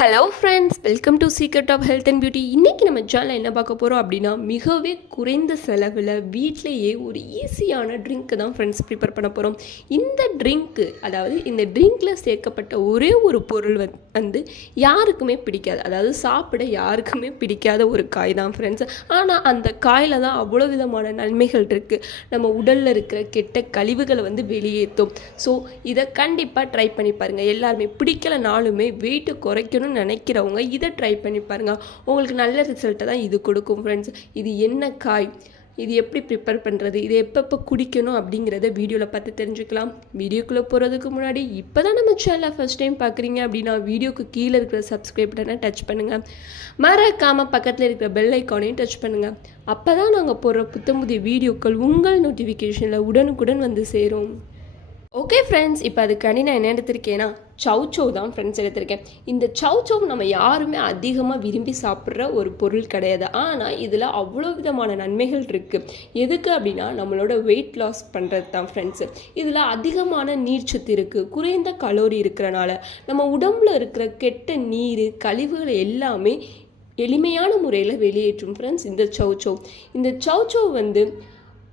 Hello friends welcome to secret of health and beauty இன்றைக்கி நம்ம சேனலில் என்ன பார்க்க போகிறோம் அப்படின்னா மிகவே குறைந்த செலவில் வீட்டிலேயே ஒரு ஈஸியான ட்ரிங்க்கு தான் ஃப்ரெண்ட்ஸ் ப்ரிப்பேர் பண்ண போகிறோம் இந்த ட்ரிங்க்கு அதாவது இந்த ட்ரிங்க்கில் சேர்க்கப்பட்ட ஒரே ஒரு பொருள் வந்து வந்து யாருக்குமே பிடிக்காது. அதாவது சாப்பிட யாருக்குமே பிடிக்காத ஒரு காய் தான் ஃப்ரெண்ட்ஸ் ஆனால் அந்த காயில் தான் அவ்வளோ விதமான நன்மைகள் இருக்குது நம்ம உடலில் இருக்கிற கெட்ட கழிவுகளை வந்து வெளியேற்றும் ஸோ இதை கண்டிப்பாக ட்ரை பண்ணி பாருங்கள் எல்லாருமே பிடிக்கலனாலுமே வெயிட்டு நினைக்கிறவங்க இதை ட்ரை பண்ணி பாருங்கள் உங்களுக்கு நல்ல ரிசல்ட்டை தான் இது கொடுக்கும் ஃப்ரெண்ட்ஸ் இது என்ன காய்? இது எப்படி ப்ரிப்பேர் பண்ணுறது இது எப்பப்போ குடிக்கணும் அப்படிங்கிறத வீடியோவில் பார்த்து தெரிஞ்சுக்கலாம். வீடியோக்குள்ளே போகிறதுக்கு முன்னாடி இப்போ தான் நம்ம சேனலை ஃபஸ்ட் டைம் பார்க்குறீங்க அப்படின்னா வீடியோக்கு கீழே இருக்கிற சப்ஸ்கிரைப் பட்டனை டச் பண்ணுங்கள் மறக்காமல் பக்கத்தில் இருக்கிற பெல் ஐக்கானையும் டச் பண்ணுங்கள் அப்போ தான் நாங்கள் போடுற புத்தம் புதிய வீடியோக்கள் உங்கள் நோட்டிஃபிகேஷனில் உடனுக்குடன் வந்து சேரும். ஓகே ஃப்ரெண்ட்ஸ் இப்போ அதுக்காண்டி நான் என்ன எடுத்திருக்கேன்னா சவ் தான் ஃப்ரெண்ட்ஸ் எடுத்திருக்கேன். இந்த சவ் நம்ம யாருமே அதிகமாக விரும்பி சாப்பிட்ற ஒரு பொருள் கிடையாது. ஆனால் இதில் அவ்வளோ விதமான நன்மைகள் இருக்குது எதுக்கு அப்படின்னா நம்மளோட வெயிட் லாஸ் பண்ணுறது தான் ஃப்ரெண்ட்ஸு இதில் அதிகமான நீர்ச்சத்து இருக்குது குறைந்த கலோரி இருக்கிறனால. நம்ம உடம்புல இருக்கிற கெட்ட நீர் கழிவுகள் எல்லாமே எளிமையான முறையில் வெளியேற்றும் ஃப்ரெண்ட்ஸ் இந்த சவ் இந்த சவ் வந்து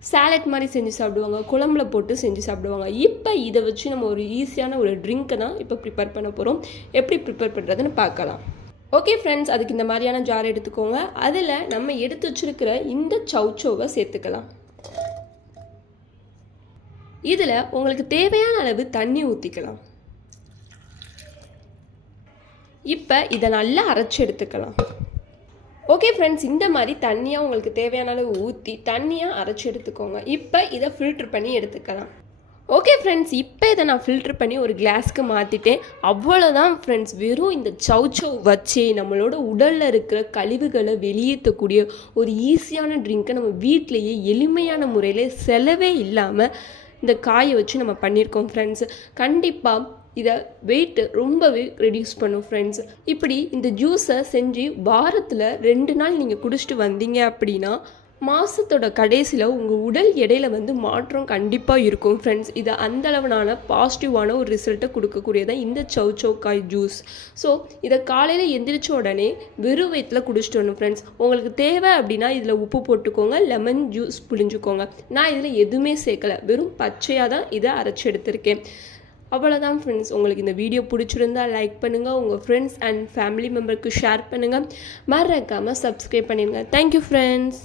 சாலட் மாதிரி செஞ்சு சாப்பிடுவாங்க குழம்புல போட்டு செஞ்சு சாப்பிடுவாங்க. இப்போ இதை வச்சு நம்ம ஒரு ஈஸியான ஒரு ட்ரிங்க்கை தான் இப்போ ப்ரிப்பேர் பண்ண போகிறோம் எப்படி ப்ரிப்பேர் பண்ணுறதுன்னு பார்க்கலாம். ஓகே ஃப்ரெண்ட்ஸ் அதுக்கு இந்த மாதிரியான ஜார் எடுத்துக்கோங்க. அதில் நம்ம எடுத்து வச்சிருக்கிற இந்த சவுச்சோவை சேர்த்துக்கலாம். இதில் உங்களுக்கு தேவையான அளவு தண்ணி ஊற்றிக்கலாம் இப்போ இதை நல்லா அரைச்சி எடுத்துக்கலாம். ஓகே ஃப்ரெண்ட்ஸ் இந்த மாதிரி தண்ணியாக உங்களுக்கு தேவையான அளவு ஊற்றி தண்ணியாக அரைச்சி எடுத்துக்கோங்க. இப்போ இதை ஃபில்ட்ரு பண்ணி எடுத்துக்கலாம். ஓகே ஃப்ரெண்ட்ஸ் இப்போ இதை நான் ஃபில்ட்ரு பண்ணி ஒரு கிளாஸ்க்கு மாற்றிட்டேன் அவ்வளோதான் ஃப்ரெண்ட்ஸ் வெறும் இந்த சவ் சவ் வச்சு நம்மளோட உடலில் இருக்கிற கழிவுகளை வெளியேற்றக்கூடிய ஒரு ஈஸியான ட்ரிங்க்கை நம்ம வீட்டிலையே எளிமையான முறையில் செலவே இல்லாமல் இந்த காயை வச்சு நம்ம பண்ணியிருக்கோம் ஃப்ரெண்ட்ஸ் கண்டிப்பாக இதை வெயிட்டு ரொம்பவே ரெடியூஸ் பண்ணும் ஃப்ரெண்ட்ஸ் இப்படி இந்த ஜூஸை செஞ்சு வாரத்தில் ரெண்டு நாள் நீங்கள் குடிச்சிட்டு வந்தீங்க அப்படின்னா மாதத்தோட கடைசியில் உங்கள் உடல் எடையில் வந்து மாற்றம் கண்டிப்பாக இருக்கும் ஃப்ரெண்ட்ஸ் இது அந்தளவனான பாசிட்டிவான ஒரு ரிசல்ட்டை கொடுக்கக்கூடியதான் இந்த சவ் சவுக்காய் ஜூஸ் ஸோ இதை காலையில் எந்திரிச்ச உடனே வெறும் வயிற்றில் குடிச்சிட்டு வரணும் ஃப்ரெண்ட்ஸ் உங்களுக்கு தேவை அப்படின்னா இதில் உப்பு போட்டுக்கோங்க லெமன் ஜூஸ் புழிஞ்சுக்கோங்க. நான் இதில் எதுவுமே சேர்க்கலை. வெறும் பச்சையாக தான் இதை அரைச்சி எடுத்திருக்கேன். அவ்வளோதான் ஃப்ரெண்ட்ஸ் உங்களுக்கு இந்த வீடியோ பிடிச்சிருந்தா லைக் பண்ணுங்கள் உங்கள் ஃப்ரெண்ட்ஸ் அண்ட் ஃபேமிலி மெம்பருக்கு ஷேர் பண்ணுங்கள் மறக்காமல் சப்ஸ்கிரைப் பண்ணிடுங்க தேங்க்யூ ஃப்ரெண்ட்ஸ்